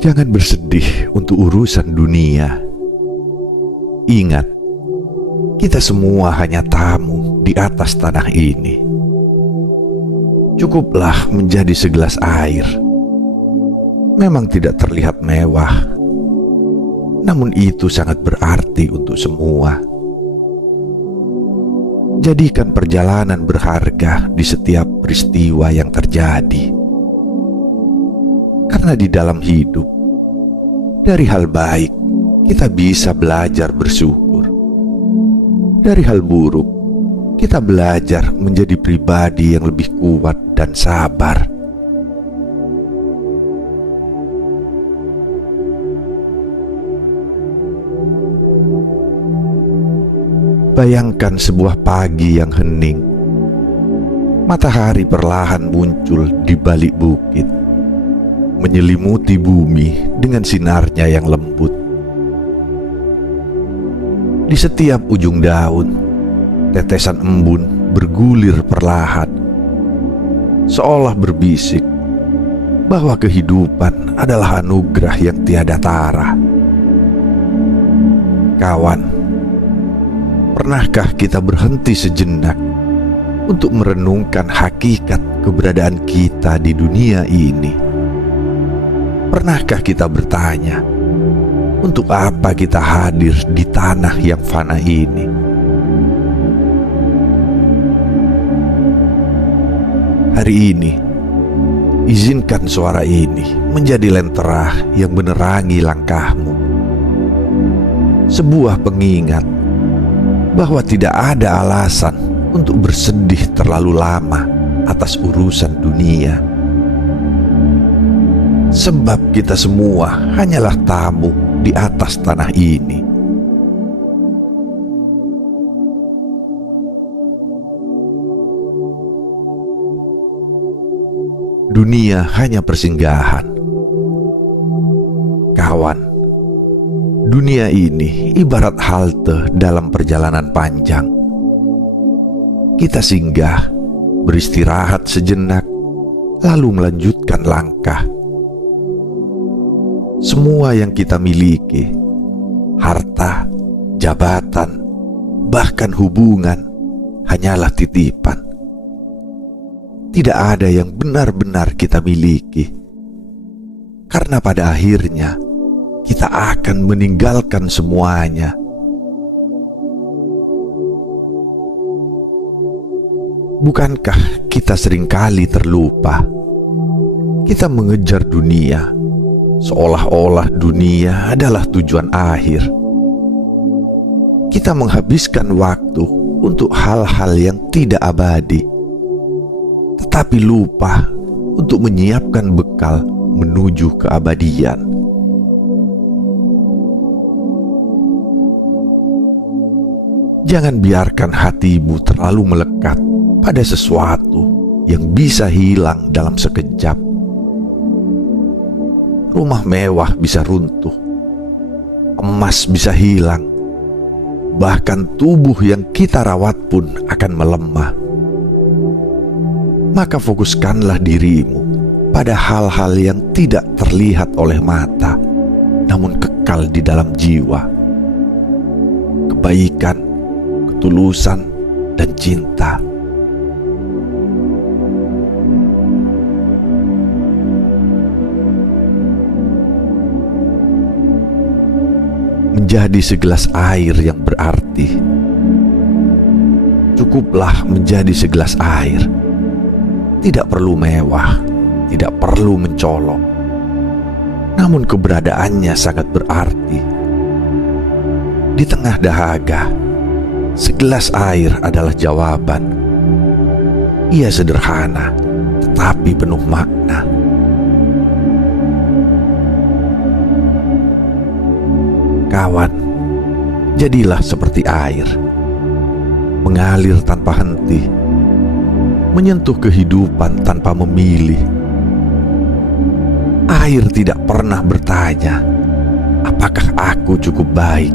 Jangan bersedih untuk urusan dunia. Ingat, kita semua hanya tamu di atas tanah ini. Cukuplah menjadi segelas air. Memang tidak terlihat mewah, namun itu sangat berarti untuk semua. Jadikan perjalanan berharga di setiap peristiwa yang terjadi. Karena di dalam hidup, dari hal baik kita bisa belajar bersyukur. Dari hal buruk, kita belajar menjadi pribadi yang lebih kuat dan sabar. Bayangkan sebuah pagi yang hening. Matahari perlahan muncul di balik bukit, menyelimuti bumi dengan sinarnya yang lembut. Di setiap ujung daun, tetesan embun bergulir perlahan, seolah berbisik bahwa kehidupan adalah anugerah yang tiada tara. Kawan, pernahkah kita berhenti sejenak untuk merenungkan hakikat keberadaan kita di dunia ini? Pernahkah kita bertanya, untuk apa kita hadir di tanah yang fana ini? Hari ini, izinkan suara ini menjadi lentera yang menerangi langkahmu. Sebuah pengingat bahwa tidak ada alasan untuk bersedih terlalu lama atas urusan dunia. Sebab kita semua hanyalah tamu di atas tanah ini. Dunia hanya persinggahan. Kawan, dunia ini ibarat halte dalam perjalanan panjang. Kita singgah, beristirahat sejenak, lalu melanjutkan langkah. Semua yang kita miliki, harta, jabatan, bahkan hubungan, hanyalah titipan. Tidak ada yang benar-benar kita miliki, karena pada akhirnya kita akan meninggalkan semuanya. Bukankah kita seringkali terlupa? Kita mengejar dunia, seolah-olah dunia adalah tujuan akhir. Kita menghabiskan waktu untuk hal-hal yang tidak abadi, tetapi lupa untuk menyiapkan bekal menuju keabadian. Jangan biarkan hatimu terlalu melekat pada sesuatu yang bisa hilang dalam sekejap. Rumah mewah bisa runtuh, emas bisa hilang, bahkan tubuh yang kita rawat pun akan melemah. Maka fokuskanlah dirimu pada hal-hal yang tidak terlihat oleh mata, namun kekal di dalam jiwa. Kebaikan, ketulusan, dan cinta. Menjadi segelas air yang berarti. Cukuplah menjadi segelas air. Tidak perlu mewah, tidak perlu mencolok, namun keberadaannya sangat berarti. Di tengah dahaga, segelas air adalah jawaban. Ia sederhana, tetapi penuh makna. Kawan, jadilah seperti air, mengalir tanpa henti, menyentuh kehidupan tanpa memilih. Air tidak pernah bertanya, apakah aku cukup baik?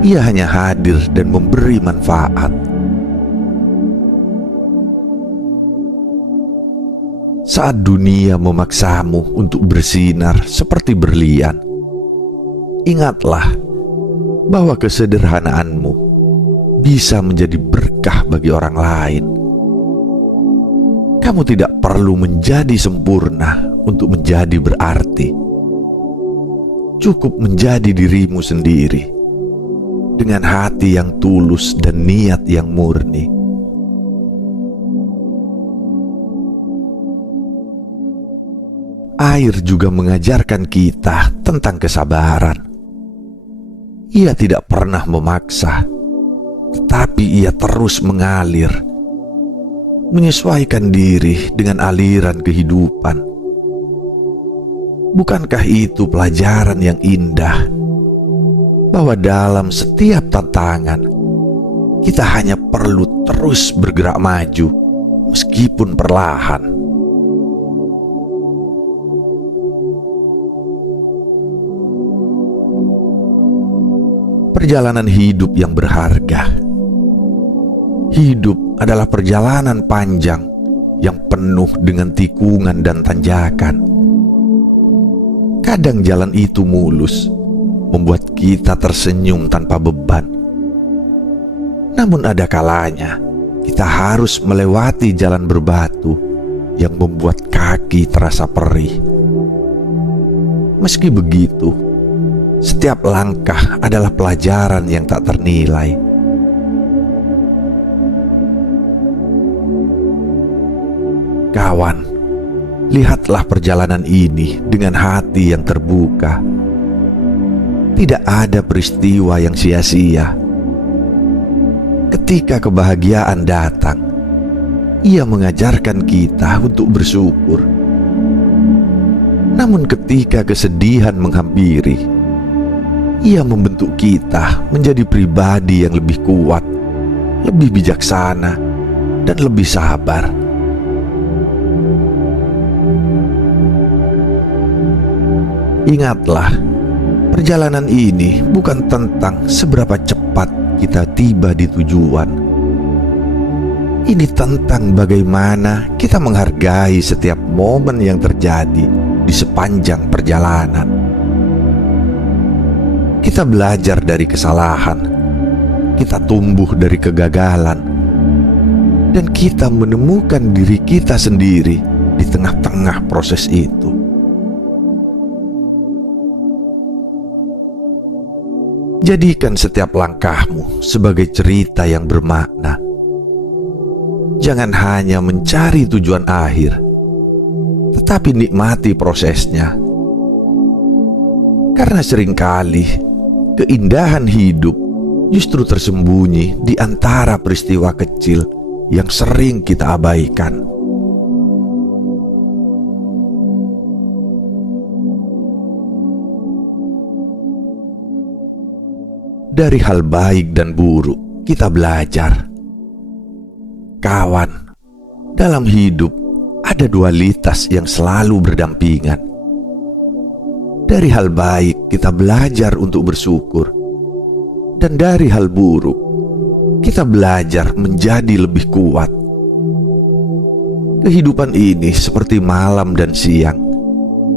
Ia hanya hadir dan memberi manfaat. Saat dunia memaksamu untuk bersinar seperti berlian, ingatlah bahwa kesederhanaanmu bisa menjadi berkah bagi orang lain. Kamu tidak perlu menjadi sempurna untuk menjadi berarti. Cukup menjadi dirimu sendiri dengan hati yang tulus dan niat yang murni. Air juga mengajarkan kita tentang kesabaran. Ia tidak pernah memaksa, tetapi ia terus mengalir, menyesuaikan diri dengan aliran kehidupan. Bukankah itu pelajaran yang indah? Bahwa dalam setiap tantangan, kita hanya perlu terus bergerak maju, meskipun perlahan. Perjalanan hidup yang berharga. Hidup adalah perjalanan panjang yang penuh dengan tikungan dan tanjakan. Kadang jalan itu mulus, membuat kita tersenyum tanpa beban. Namun ada kalanya kita harus melewati jalan berbatu yang membuat kaki terasa perih. Meski begitu, setiap langkah adalah pelajaran yang tak ternilai. Kawan, lihatlah perjalanan ini dengan hati yang terbuka. Tidak ada peristiwa yang sia-sia. Ketika kebahagiaan datang, ia mengajarkan kita untuk bersyukur. Namun ketika kesedihan menghampiri, ia membentuk kita menjadi pribadi yang lebih kuat, lebih bijaksana, dan lebih sabar. Ingatlah, perjalanan ini bukan tentang seberapa cepat kita tiba di tujuan. Ini tentang bagaimana kita menghargai setiap momen yang terjadi di sepanjang perjalanan. Kita belajar dari kesalahan, kita tumbuh dari kegagalan, dan kita menemukan diri kita sendiri di tengah-tengah proses itu. Jadikan setiap langkahmu sebagai cerita yang bermakna. Jangan hanya mencari tujuan akhir, tetapi nikmati prosesnya. Karena seringkali keindahan hidup justru tersembunyi di antara peristiwa kecil yang sering kita abaikan. Dari hal baik dan buruk kita belajar. Kawan, dalam hidup ada dualitas yang selalu berdampingan. Dari hal baik kita belajar untuk bersyukur, dan dari hal buruk kita belajar menjadi lebih kuat. Kehidupan ini seperti malam dan siang,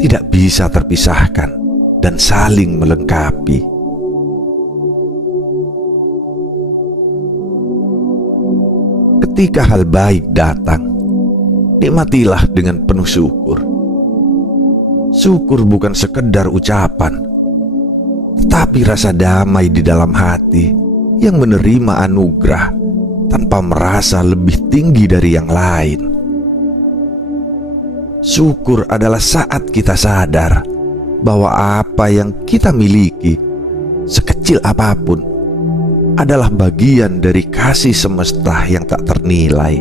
tidak bisa terpisahkan dan saling melengkapi. Ketika hal baik datang, nikmatilah dengan penuh syukur. Syukur bukan sekedar ucapan, tetapi rasa damai di dalam hati yang menerima anugerah tanpa merasa lebih tinggi dari yang lain. Syukur adalah saat kita sadar bahwa apa yang kita miliki, sekecil apapun, adalah bagian dari kasih semesta yang tak ternilai.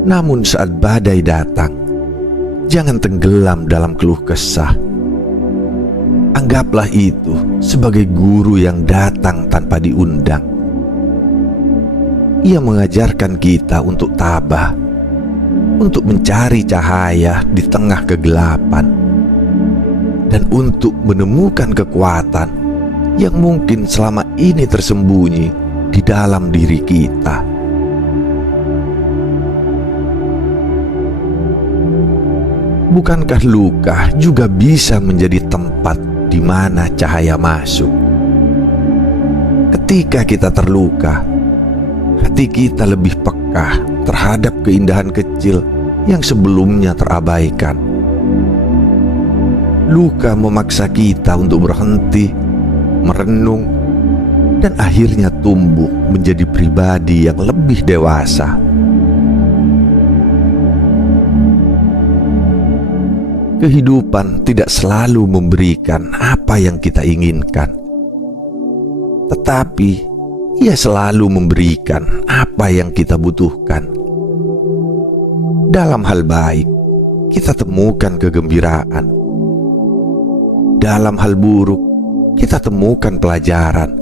Namun saat badai datang, jangan tenggelam dalam keluh kesah. Anggaplah itu sebagai guru yang datang tanpa diundang. Ia mengajarkan kita untuk tabah, untuk mencari cahaya di tengah kegelapan, dan untuk menemukan kekuatan yang mungkin selama ini tersembunyi di dalam diri kita. Bukankah luka juga bisa menjadi tempat di mana cahaya masuk? Ketika kita terluka, hati kita lebih peka terhadap keindahan kecil yang sebelumnya terabaikan. Luka memaksa kita untuk berhenti, merenung, dan akhirnya tumbuh menjadi pribadi yang lebih dewasa. Kehidupan tidak selalu memberikan apa yang kita inginkan, tetapi ia selalu memberikan apa yang kita butuhkan. Dalam hal baik, kita temukan kegembiraan. Dalam hal buruk, kita temukan pelajaran.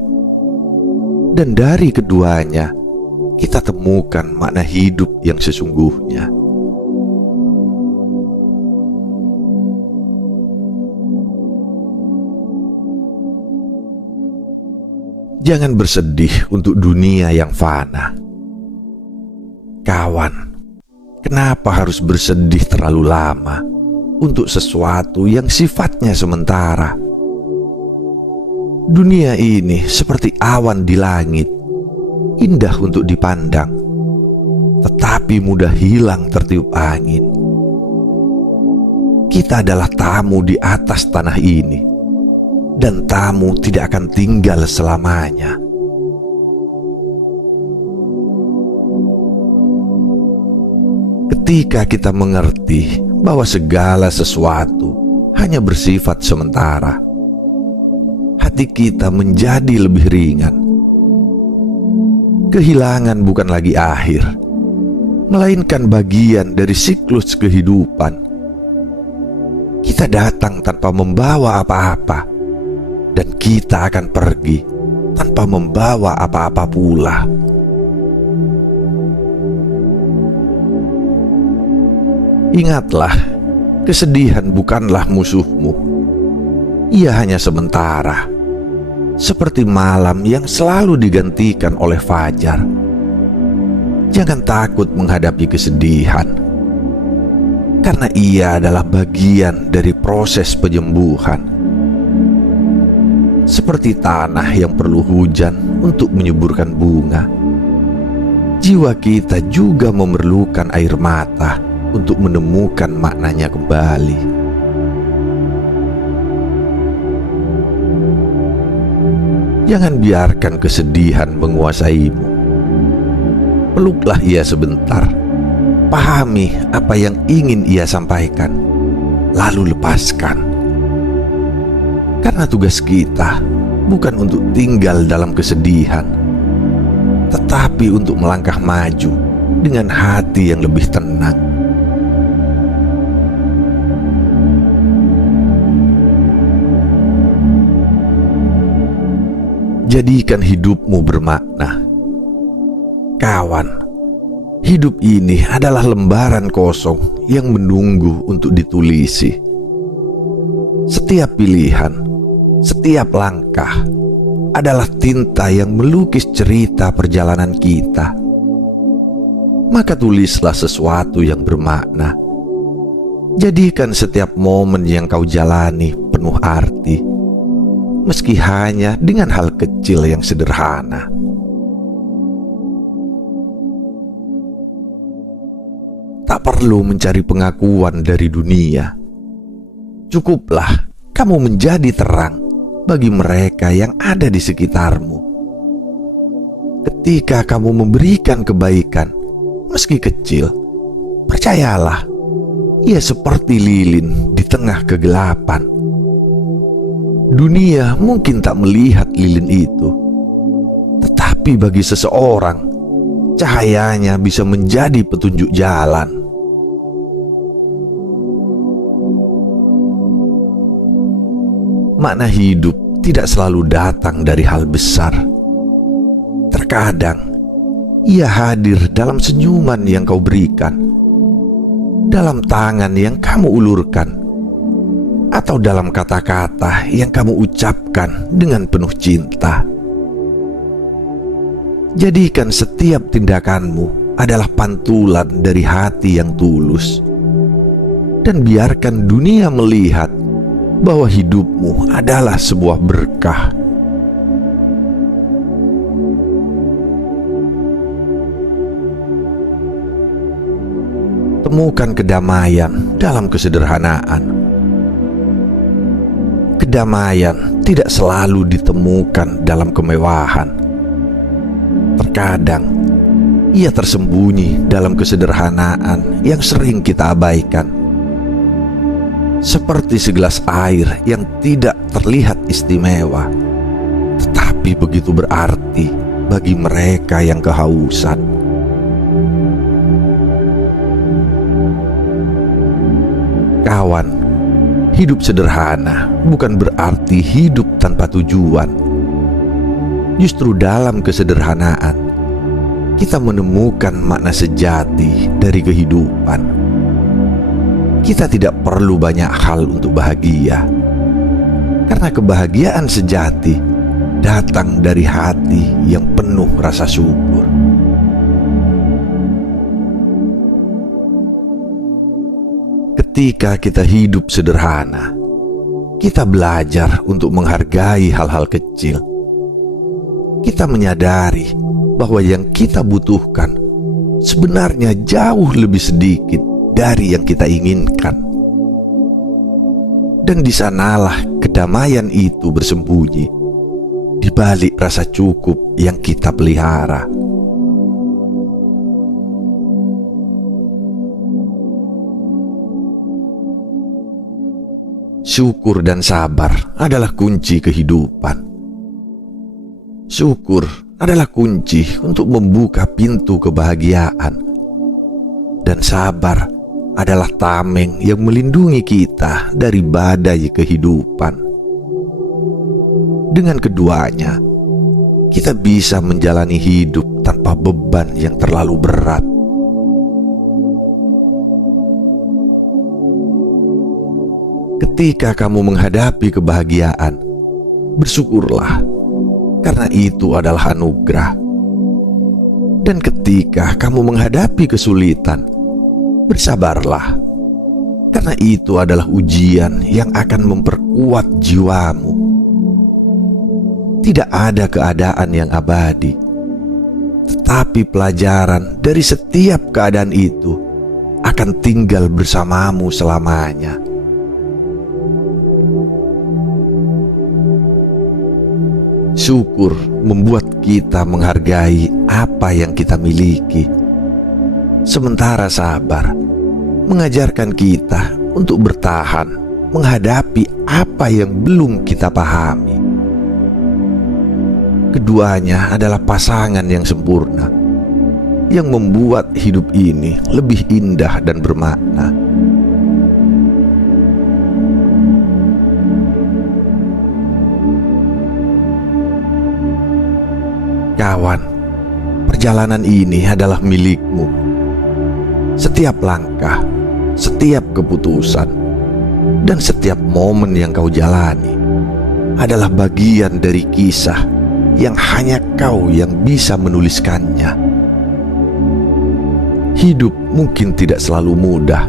Dan dari keduanya, kita temukan makna hidup yang sesungguhnya. Jangan bersedih untuk dunia yang fana. Kawan, kenapa harus bersedih terlalu lama untuk sesuatu yang sifatnya sementara? Dunia ini seperti awan di langit, indah untuk dipandang, tetapi mudah hilang tertiup angin. Kita adalah tamu di atas tanah ini, dan tamu tidak akan tinggal selamanya. Ketika kita mengerti bahwa segala sesuatu hanya bersifat sementara, hati kita menjadi lebih ringan. Kehilangan bukan lagi akhir, melainkan bagian dari siklus kehidupan. Kita datang tanpa membawa apa-apa, dan kita akan pergi tanpa membawa apa-apa pula. Ingatlah, kesedihan bukanlah musuhmu. Ia hanya sementara, seperti malam yang selalu digantikan oleh fajar. Jangan takut menghadapi kesedihan, karena ia adalah bagian dari proses penyembuhan. Seperti tanah yang perlu hujan untuk menyuburkan bunga, jiwa kita juga memerlukan air mata untuk menemukan maknanya kembali. Jangan biarkan kesedihan menguasaimu. Peluklah ia sebentar, pahami apa yang ingin ia sampaikan, lalu lepaskan. Karena tugas kita bukan untuk tinggal dalam kesedihan, tetapi untuk melangkah maju dengan hati yang lebih tenang. Jadikan hidupmu bermakna. Kawan, hidup ini adalah lembaran kosong yang menunggu untuk ditulisi. Setiap pilihan, setiap langkah adalah tinta yang melukis cerita perjalanan kita. Maka tulislah sesuatu yang bermakna. Jadikan setiap momen yang kau jalani penuh arti, meski hanya dengan hal kecil yang sederhana. Tak perlu mencari pengakuan dari dunia. Cukuplah kamu menjadi terang bagi mereka yang ada di sekitarmu. Ketika kamu memberikan kebaikan, meski kecil, percayalah, ia seperti lilin di tengah kegelapan. Dunia mungkin tak melihat lilin itu, tetapi bagi seseorang, cahayanya bisa menjadi petunjuk jalan. Makna hidup tidak selalu datang dari hal besar. Terkadang, ia hadir dalam senyuman yang kau berikan, dalam tangan yang kamu ulurkan, atau dalam kata-kata yang kamu ucapkan dengan penuh cinta. Jadikan setiap tindakanmu adalah pantulan dari hati yang tulus. Dan biarkan dunia melihat bahwa hidupmu adalah sebuah berkah. Temukan kedamaian dalam kesederhanaan. Kedamaian tidak selalu ditemukan dalam kemewahan. Terkadang ia tersembunyi dalam kesederhanaan yang sering kita abaikan. Seperti segelas air yang tidak terlihat istimewa, tetapi begitu berarti bagi mereka yang kehausan. Kawan, hidup sederhana bukan berarti hidup tanpa tujuan. Justru dalam kesederhanaan, kita menemukan makna sejati dari kehidupan. Kita tidak perlu banyak hal untuk bahagia, karena kebahagiaan sejati datang dari hati yang penuh rasa syukur. Ketika kita hidup sederhana, kita belajar untuk menghargai hal-hal kecil. Kita menyadari bahwa yang kita butuhkan sebenarnya jauh lebih sedikit dari yang kita inginkan. Dan di sanalah kedamaian itu bersembunyi di balik rasa cukup yang kita pelihara. Syukur dan sabar adalah kunci kehidupan. Syukur adalah kunci untuk membuka pintu kebahagiaan. Dan sabar adalah tameng yang melindungi kita dari badai kehidupan. Dengan keduanya, kita bisa menjalani hidup tanpa beban yang terlalu berat. Ketika kamu menghadapi kebahagiaan, bersyukurlah, karena itu adalah anugerah. Dan ketika kamu menghadapi kesulitan, bersabarlah, karena itu adalah ujian yang akan memperkuat jiwamu. Tidak ada keadaan yang abadi, tetapi pelajaran dari setiap keadaan itu akan tinggal bersamamu selamanya. Syukur membuat kita menghargai apa yang kita miliki, sementara sabar mengajarkan kita untuk bertahan menghadapi apa yang belum kita pahami. Keduanya adalah pasangan yang sempurna, yang membuat hidup ini lebih indah dan bermakna. Kawan, perjalanan ini adalah milikmu. Setiap langkah, setiap keputusan, dan setiap momen yang kau jalani adalah bagian dari kisah yang hanya kau yang bisa menuliskannya. Hidup mungkin tidak selalu mudah,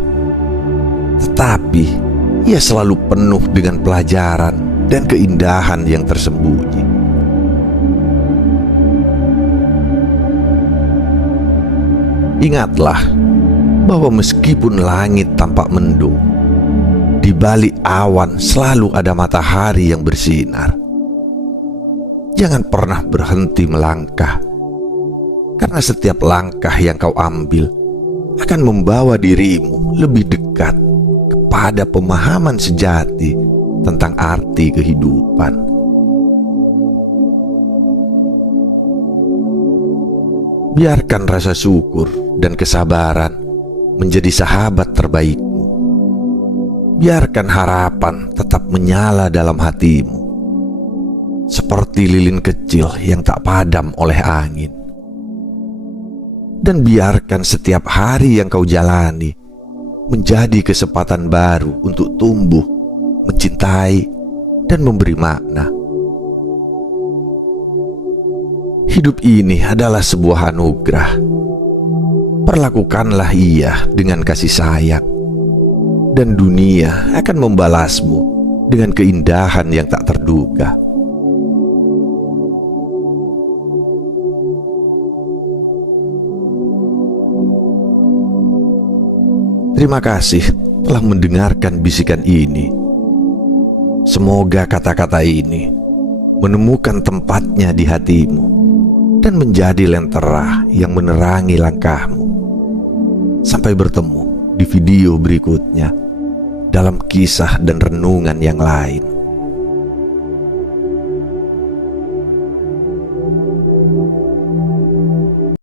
tetapi ia selalu penuh dengan pelajaran dan keindahan yang tersembunyi. Ingatlah bahwa meskipun langit tampak mendung, di balik awan selalu ada matahari yang bersinar. Jangan pernah berhenti melangkah, karena setiap langkah yang kau ambil akan membawa dirimu lebih dekat kepada pemahaman sejati tentang arti kehidupan. Biarkan rasa syukur dan kesabaran menjadi sahabat terbaikmu. Biarkan harapan tetap menyala dalam hatimu, seperti lilin kecil yang tak padam oleh angin. Dan biarkan setiap hari yang kau jalani menjadi kesempatan baru untuk tumbuh, mencintai, dan memberi makna. Hidup ini adalah sebuah anugerah. Perlakukanlah ia dengan kasih sayang, dan dunia akan membalasmu dengan keindahan yang tak terduga. Terima kasih telah mendengarkan bisikan ini. Semoga kata-kata ini menemukan tempatnya di hatimu dan menjadi lentera yang menerangi langkahmu. Sampai bertemu di video berikutnya dalam kisah dan renungan yang lain.